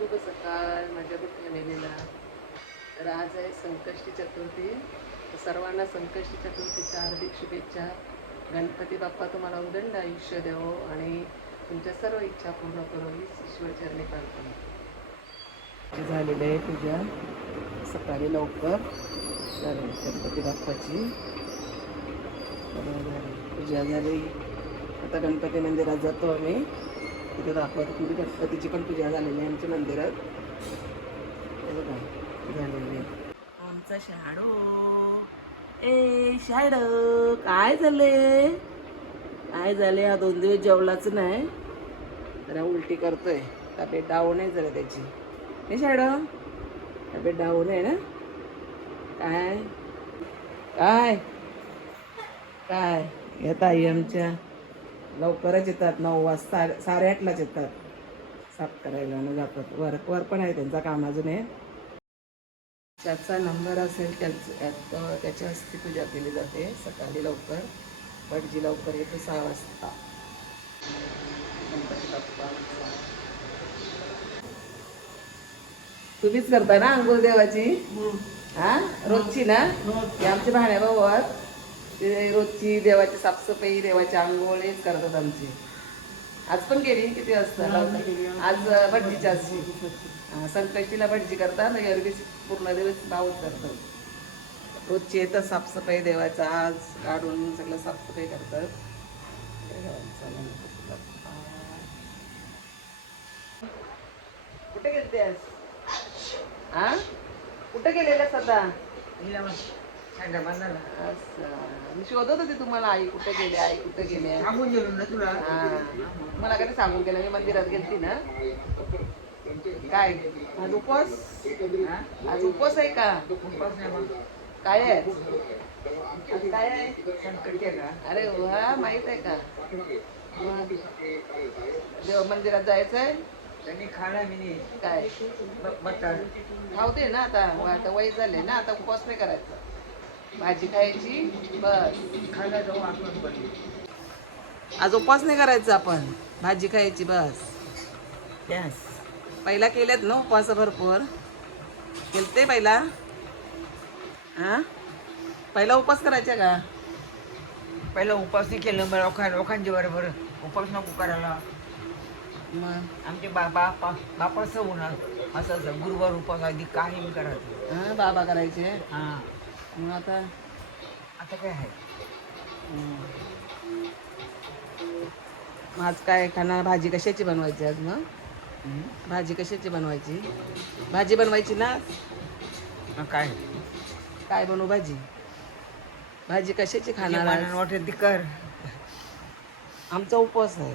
शुभ सकाळ माझ्या फॅमिलीला. तर आज आहे संकष्टी चतुर्थी. तर सर्वांना संकष्टी चतुर्थीच्या हार्दिक शुभेच्छा. गणपती बाप्पा तुम्हाला उदंड आयुष्य देवो आणि तुमच्या सर्व इच्छा पूर्ण करो हीच ईश्वरचरणी प्रार्थना. झालेली आहे पूजा सकाळी लवकर झाली गणपती बाप्पाची. पूजा झाली. आता गणपती मंदिरात जातो आम्ही. तिथे दाखवतो की गणपतीची पण पूजा झालेली आहे आमच्या मंदिरात. बघा झालेली आहे. आमचा शाडो शाडो काय झाले हा 2 दिवस जेवलाच नाही. जरा उलटी करतोय. तब्येत डाऊन आहे जरा त्याची. हे शाडो तब्येत डाऊन आहे ना. काय काय काय या ताई आमच्या लवकरच येतात. 9 वाजता 8:30लाच येतात. साफ करायला न जातात. वर पण आहे त्यांचा काम अजून आहे. ज्याचा नंबर असेल त्याच्या हस्ते पूजा केली जाते सकाळी लवकर. भटजी लवकर येते 6 वाजता. गणपती बाप्पा तुम्हीच करता ना अंघोळ देवाची? हा रोजची ना. हे आमचे भाण्या भाऊ आहेत. ते रोजची देवाची साफसफाई देवाची आंघोळ हेच करतात आमची. आज पण केली किती वाजता? आज भटजीच्या संकष्टीला भटजी करतात. एरवी पूर्ण दिवस भाऊच करतात. रोजची येतात साफसफाई देवाचा. आज काढून सगळं साफसफाई करतात. कुठे गेलते आज? हा कुठे गेलेलास आता? मी शोधत होते तुम्हाला. आई कुठे गेले आई कुठे गेले. मला कधी सांगून गेलं. मी मंदिरात गेलती ना. काय आज उपवास? आज उपवास आहे का? काय आहे आज? काय आहे? अरे वा माहित आहे का? देव मंदिरात जायचंय. त्यांनी खाला मी काय बटर खाऊ दे ना. आता वय झाले ना. आता उपवास नाही करायचा. भाजी खायची बस. खायला जाऊ आपण पण. आज उपवास नाही करायचा आपण. भाजी खायची बस. यस पहिला केलेत ना उपवास भरपूर केलते पहिला. हा पहिला उपवास करायचा का? पहिलं उपास नाही केलं. मग लोकांच्या बरोबर उपास नको करायला. मग आमचे बापाचं होणार असं गुरुवार उपास आधी काही करायचं. हा बाबा करायचे. हां मग आता काय आहे? मग आज काय खाणार? भाजी कशाची बनवायची आज? मग भाजी कशाची बनवायची? भाजी बनवायची ना. मग काय काय बनवू भाजी? भाजी कशाची खाणार आज? वाटेल ती कर. आमचा उपवास आहे.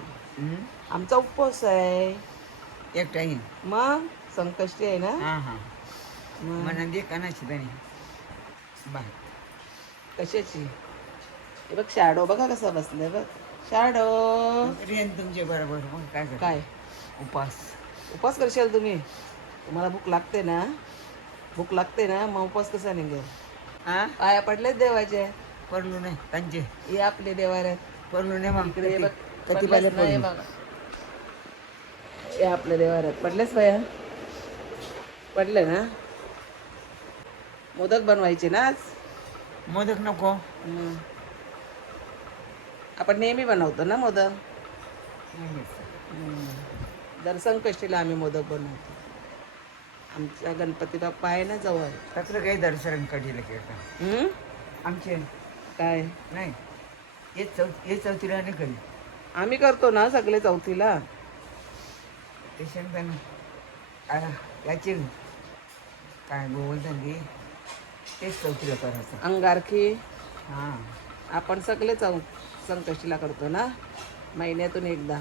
आमचा उपवास आहे. एक टाईम मग संकष्टी आहे ना. हां हां मग म्हणा दे कानाची त्याने बाय कशाची? हे बघ शॅडो बघा कसा बसलाय बघ. शॅडो रेन तुमच्या बरोबर. मग काय काय उपवास करशाल तुम्ही? तुम्हाला भूक लागते ना. भूक लागते ना मग उपवास कसा निघेल? हां पाया पडलेच देवाचे. पडलो नाही त्यांचे. हे आपले देवाऱ्यात पडलो नाही. मग इकडे बघ. कधी पडलेच पहिले नाही बघा. हे आपल्या देवाऱ्यात पडलेच बाया. पडले ना. मोदक बनवायचे ना आज. मोदक नको. आपण नेहमी बनवतो ना मोदक. दर संकष्टीला आम्ही मोदक बनवतो. आमचा गणपती बाप्पा आहे ना जवळ. त्यातलं काही दर्शन कडीला केलं आमचे काय नाही. हे चौथीला नाही कधी. आम्ही करतो ना सगळे चौथीला. ते सांगताना याचे काय गोवर्धन घे तेच चौथीला करायचं. अंगारखी हां आपण सगळे संकष्टीला करतो ना महिन्यातून एकदा.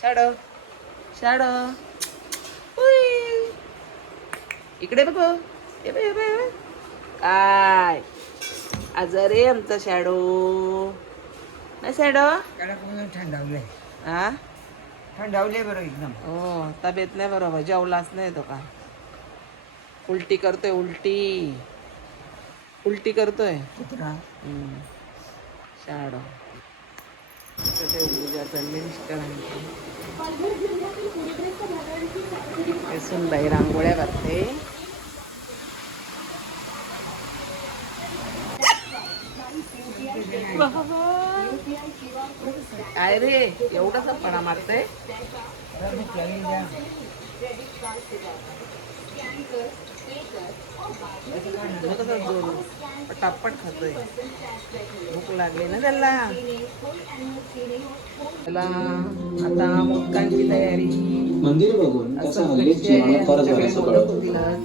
शाडो शाडो इकडे बघ. काय आजारी आहे आमचा शॅडो ना. शॅडो त्याला पूर्ण थंडावले. हा थंडावले बरं एकदम. हो तब्येत नाही बरोबर. जेवलाच नाही तो का. उलटी करतोय. उलटी करतोय कुत्रा शाडो. देवपूजा चालली मिस्टरांची. ते सुनबाई रांगोळ्या करते. काय रे एवढंच पणा मारते. पटापट खातोय. भूक लागली ना त्याला. आता मोदकांची तयारी. मंदिर बघून त्याचा हल्लीच जीवनात फारच बरंचसं कळत होतं.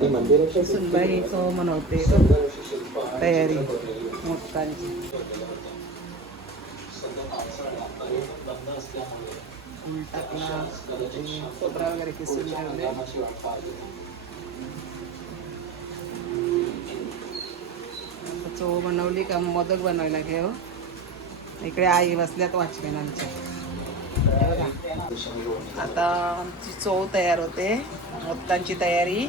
ते मंदिराच्या सुनबाई तो मनवते तयारी मोदकांची. टाकला खोबरा वगैरे किसून ठेवले. चव बनवली का मोदक बनवायला घेऊ. इकडे आई बसल्यात वाचवेन आमच्या. आता आमची चव तयार होते. मोदकांची तयारी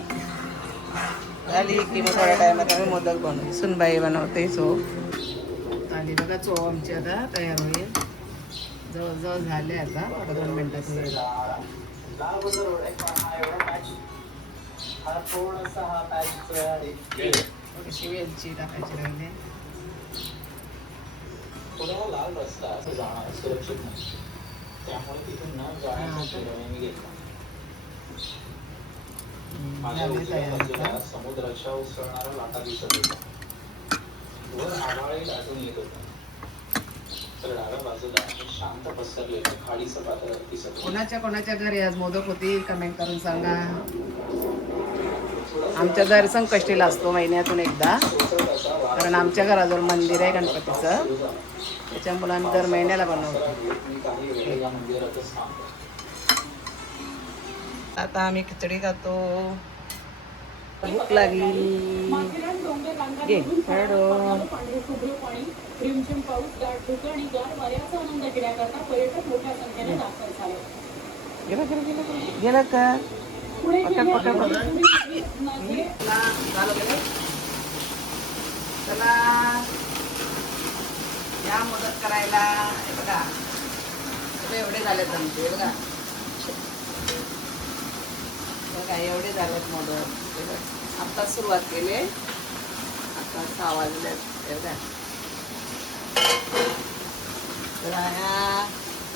झाली की मग थोड्या टायमात आम्ही मोदक बनवू. सुनबाई बनवते चव. आणि बघा चव आमची आता तयार होईल. जवळजवळ झाले आता 2 मिनिटात होईल. थोडीशी वेलची टाकायची राहिली. लाल रस्ता असं जाणार सुरक्षित नाही, त्यामुळे तिथून न जाण्याचा निर्णय मी घेतला. माझ्या उजव्या बाजूला समुद्राच्या उसळणारा लाटा दिसत होता. वर आभाळही दाटून येत होता. तर डाव्या बाजूला शांत पसरलेलं खाडीचं पात्र दिसत होतं. कोणाच्या घरी आज मोदक होती कमेंट करून सांगा. आमच्या घरी संकष्टीला असतो महिन्यातून एकदा. कारण आमच्या घराजवळ मंदिर आहे गणपतीचं. त्याच्यामुळे आम्ही दर महिन्याला बनवतो. आता आम्ही खिचडी खातो. भूक लागली. घे खेळो. गेला का चला या मदत करायला. हे बघा एवढे झालेत आमचे. बघा बघा एवढे झालेत मदत. आता सुरुवात केली. आता 6 वाजलेत. हे बघा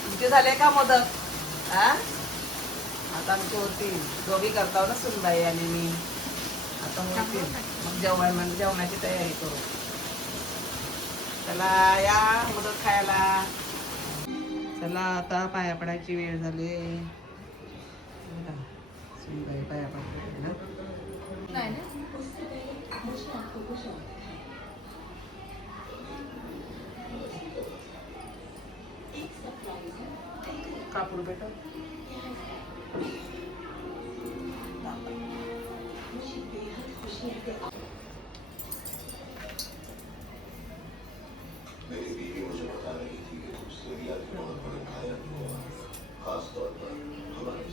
तुमचे झाले का मोदक? हा आता आमची होती. दोघी करताव ना सुनबाई आणि मी. आता होती मग जेवणाची तयारी करू. चला या मोदक खायला. चला आता पाया पडायची वेळ झाली. सुनबाई पाया पडते ना. कापूर बेटा मेरी बीवी मुझे बता रही थी कि तुम सीरिया के बहुत बड़े गायक हो, खासतौर पर हमारे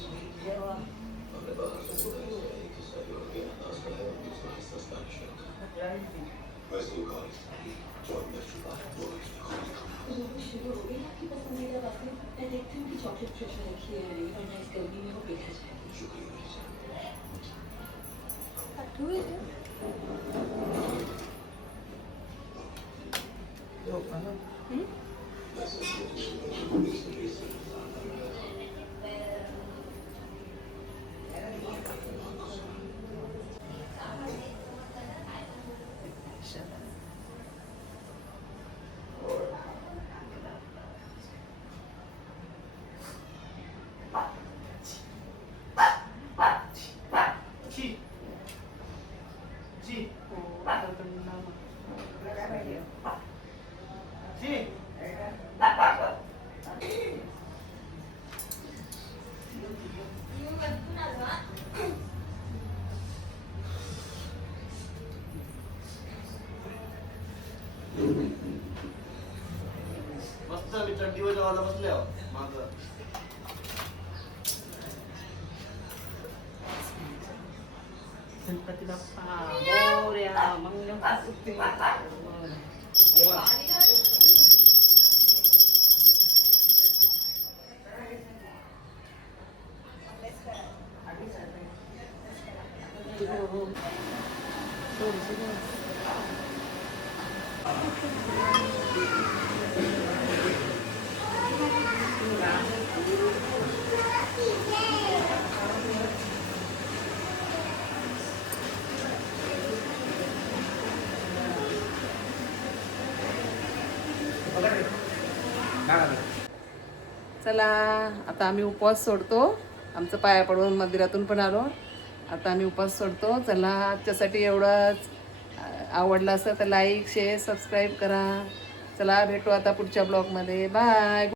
हमने बाहर से सुना है एक हिस्सा यूरोपियन अंदाज का है और दूसरा हिस्सा स्पेनिश का। वैसे वो खालिस्तानी जो अंदर छुपा है वो इसमें खालिस्तानी शुरू हो गई। आपकी पसंदीदा बातें मैं देखती हूँ कि चॉकलेट फ्रिज में रखी है वरना इस गर्मी में वो पिघल जाएगी। शुक्रिया। मस्त मी चड्डीवर जेवायला बसल्यावर माझं गणपती बाप्पा मोरया मंगलमूर्ती. चला आता आम्ही उपवास सोडतो. आमचं पाया पडून मंदिरातून पण आलो. आता आम्ही उपवास सोडतो. चला आजच्यासाठी एवढंच. आवडलं असं तर लाईक शेअर सबस्क्राईब करा. चला भेटू आता पुढच्या ब्लॉगमध्ये. बाय.